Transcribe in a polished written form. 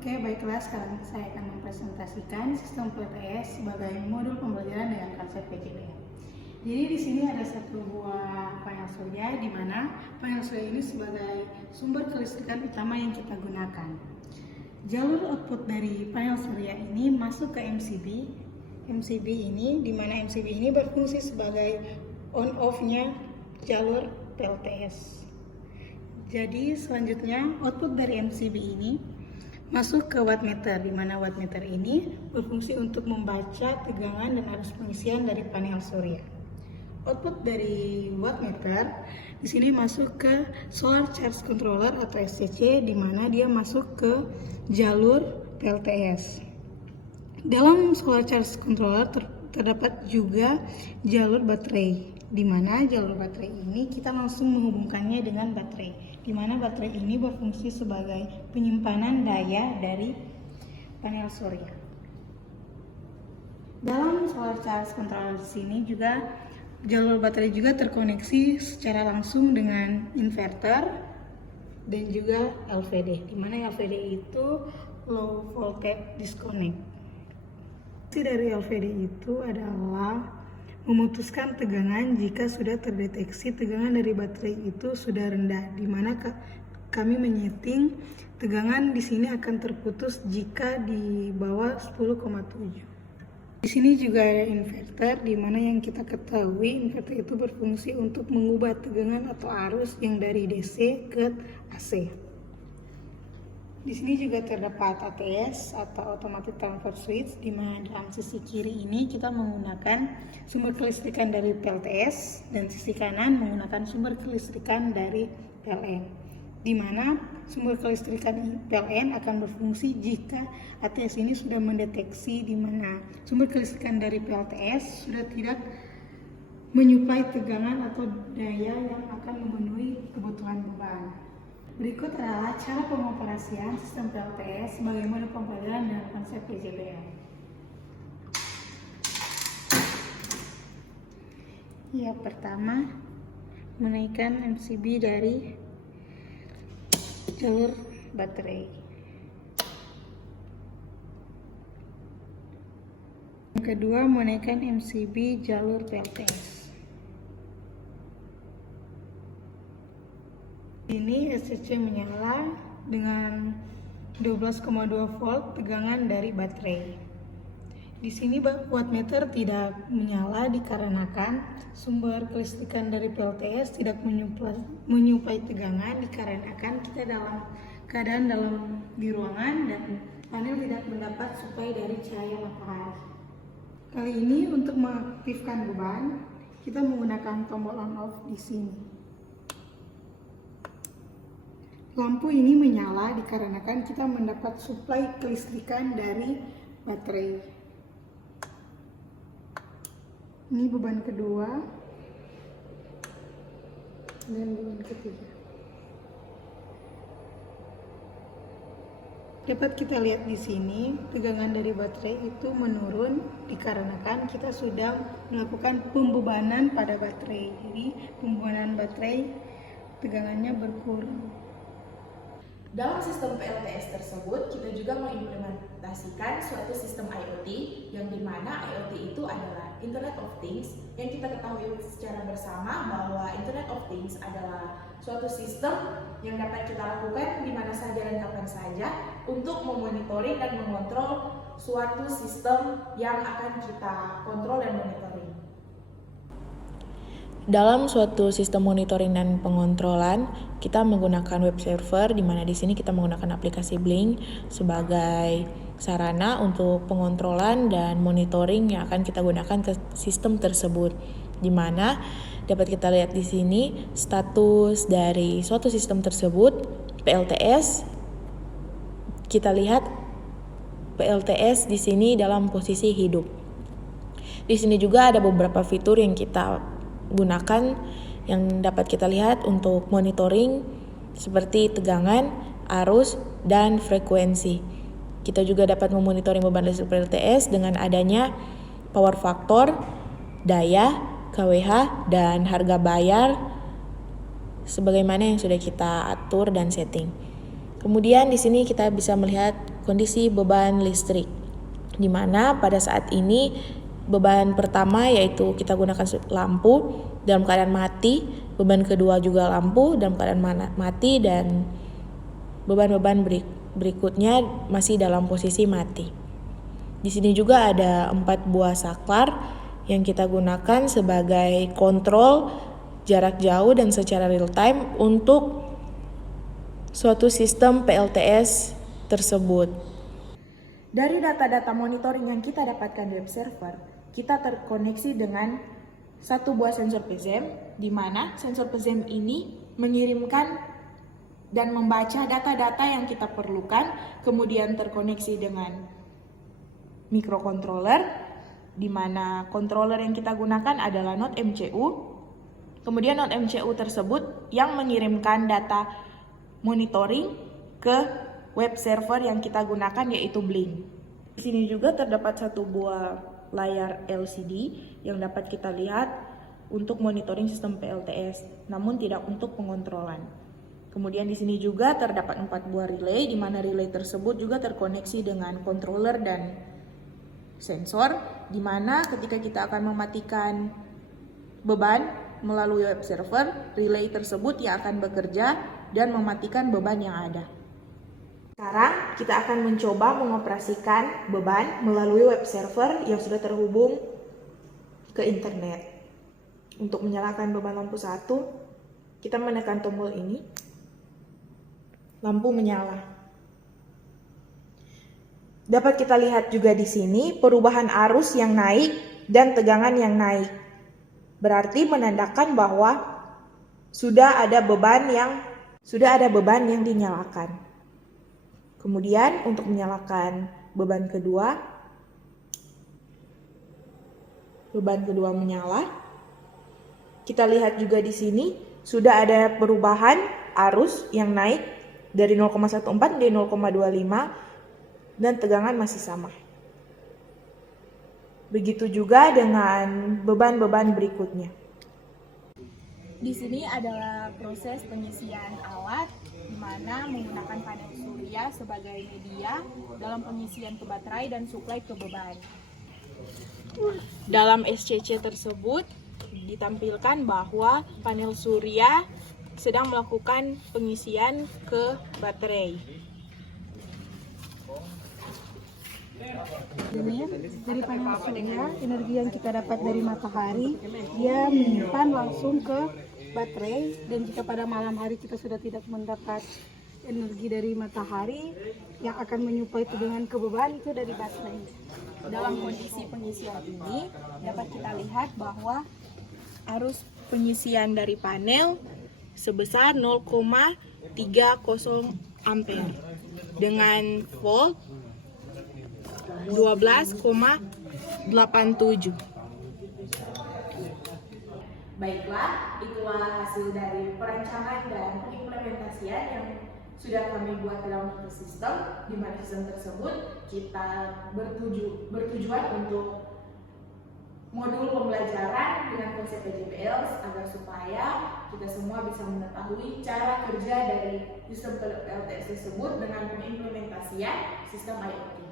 Oke, baiklah, sekarang saya akan mempresentasikan sistem PLTS sebagai modul pembelajaran dengan konsep PJDM. Jadi di sini ada satu buah panel surya, di mana panel surya ini sebagai sumber kelistrikan utama yang kita gunakan. Jalur output dari panel surya ini masuk ke MCB. MCB ini, di mana MCB ini berfungsi sebagai on-off-nya jalur PLTS. Jadi selanjutnya output dari MCB ini masuk ke wattmeter, di mana wattmeter ini berfungsi untuk membaca tegangan dan arus pengisian dari panel surya. Output dari wattmeter di sini masuk ke solar charge controller atau SCC, di mana dia masuk ke jalur PLTS. Dalam solar charge controller terdapat juga jalur baterai, di mana jalur baterai ini kita langsung menghubungkannya dengan baterai, di mana baterai ini berfungsi sebagai penyimpanan daya dari panel surya. Dalam solar charge controller di sini juga jalur baterai juga terkoneksi secara langsung dengan inverter dan juga LVD, di mana LVD itu low voltage disconnect. Fungsi dari LVD itu adalah memutuskan tegangan jika sudah terdeteksi tegangan dari baterai itu sudah rendah, di mana kami menyeting tegangan di sini akan terputus jika di bawah 10,7. Di sini juga ada inverter, di mana yang kita ketahui inverter itu berfungsi untuk mengubah tegangan atau arus yang dari DC ke AC. Di sini juga terdapat ATS atau automatic transfer switch, di mana dalam sisi kiri ini kita menggunakan sumber kelistrikan dari PLTS dan sisi kanan menggunakan sumber kelistrikan dari PLN, di mana sumber kelistrikan PLN akan berfungsi jika ATS ini sudah mendeteksi di mana sumber kelistrikan dari PLTS sudah tidak menyuplai tegangan atau daya yang akan memenuhi kebutuhan beban. Berikut adalah cara pengoperasian sistem PLTS sebagai modul pembelajaran dengan konsep PJDM. Ya, pertama menaikkan MCB dari jalur baterai. Yang kedua, menaikkan MCB jalur PLTS. Ini SCC menyala dengan 12,2 volt tegangan dari baterai. Di sini wattmeter tidak menyala dikarenakan sumber kelistrikan dari PLTS tidak menyuplai tegangan dikarenakan kita dalam keadaan di ruangan dan panel tidak mendapat suplai dari cahaya matahari. Kali ini untuk mengaktifkan beban, kita menggunakan tombol on off di sini. Lampu ini menyala dikarenakan kita mendapat suplai kelistrikan dari baterai. Ini beban kedua dan beban ketiga. Dapat kita lihat di sini, tegangan dari baterai itu menurun dikarenakan kita sudah melakukan pembebanan pada baterai. Jadi pembebanan baterai tegangannya berkurang. Dalam sistem PLTS tersebut, kita juga mengimplementasikan suatu sistem IoT yang dimana IoT itu adalah Internet of Things, yang kita ketahui secara bersama bahwa Internet of Things adalah suatu sistem yang dapat kita lakukan di mana saja dan kapan saja untuk memonitoring dan mengontrol suatu sistem yang akan kita kontrol dan monitoring. Dalam suatu sistem monitoring dan pengontrolan, kita menggunakan web server, di mana di sini kita menggunakan aplikasi Blink sebagai sarana untuk pengontrolan dan monitoring yang akan kita gunakan ke sistem tersebut. Di mana dapat kita lihat di sini status dari suatu sistem tersebut, PLTS. Kita lihat PLTS di sini dalam posisi hidup. Di sini juga ada beberapa fitur yang kita gunakan yang dapat kita lihat untuk monitoring seperti tegangan, arus, dan frekuensi. Kita juga dapat memonitoring beban listrik PLTS dengan adanya power factor, daya, KWH, dan harga bayar sebagaimana yang sudah kita atur dan setting. Kemudian di sini kita bisa melihat kondisi beban listrik, di mana pada saat ini beban pertama yaitu kita gunakan lampu dalam keadaan mati, beban kedua juga lampu dalam keadaan mati, dan beban-beban berikutnya masih dalam posisi mati. Di sini juga ada 4 buah saklar yang kita gunakan sebagai kontrol jarak jauh dan secara real time untuk suatu sistem PLTS tersebut. Dari data-data monitoring yang kita dapatkan di web server, kita terkoneksi dengan satu buah sensor PZM, di mana sensor PZM ini mengirimkan dan membaca data-data yang kita perlukan, kemudian terkoneksi dengan microcontroller, di mana controller yang kita gunakan adalah Node MCU. Kemudian Node MCU tersebut yang mengirimkan data monitoring ke web server yang kita gunakan, yaitu Blink. Di sini juga terdapat satu buah layar LCD yang dapat kita lihat untuk monitoring sistem PLTS, namun tidak untuk pengontrolan. Kemudian di sini juga terdapat 4 buah relay, di mana relay tersebut juga terkoneksi dengan controller dan sensor, di mana ketika kita akan mematikan beban melalui web server, relay tersebut yang akan bekerja dan mematikan beban yang ada. Sekarang kita akan mencoba mengoperasikan beban melalui web server yang sudah terhubung ke internet. Untuk menyalakan beban lampu 1, kita menekan tombol ini. Lampu menyala. Dapat kita lihat juga di sini perubahan arus yang naik dan tegangan yang naik. Berarti menandakan bahwa sudah ada beban yang dinyalakan. Kemudian untuk menyalakan beban kedua menyala. Kita lihat juga di sini sudah ada perubahan arus yang naik dari 0,14 menjadi 0,25 dan tegangan masih sama. Begitu juga dengan beban-beban berikutnya. Di sini adalah proses pengisian alat, di mana menggunakan panel surya sebagai media dalam pengisian ke baterai dan suplai ke beban. Dalam SCC tersebut ditampilkan bahwa panel surya sedang melakukan pengisian ke baterai. Ini dari panel surya, energi yang kita dapat dari matahari, dia menyimpan langsung ke baterai, dan jika pada malam hari kita sudah tidak mendapat energi dari matahari yang akan menyuplai tegangan ke beban, itu dari baterai. Dalam kondisi pengisian ini dapat kita lihat bahwa arus pengisian dari panel sebesar 0,30 ampere dengan volt 12,87. Baiklah, itulah hasil dari perancangan dan pengimplementasian yang sudah kami buat dalam sistem, di mana sistem tersebut kita bertujuan untuk modul pembelajaran dengan konsep PJBL agar supaya kita semua bisa mengetahui cara kerja dari sistem PLTS tersebut dengan pengimplementasian sistem IoT.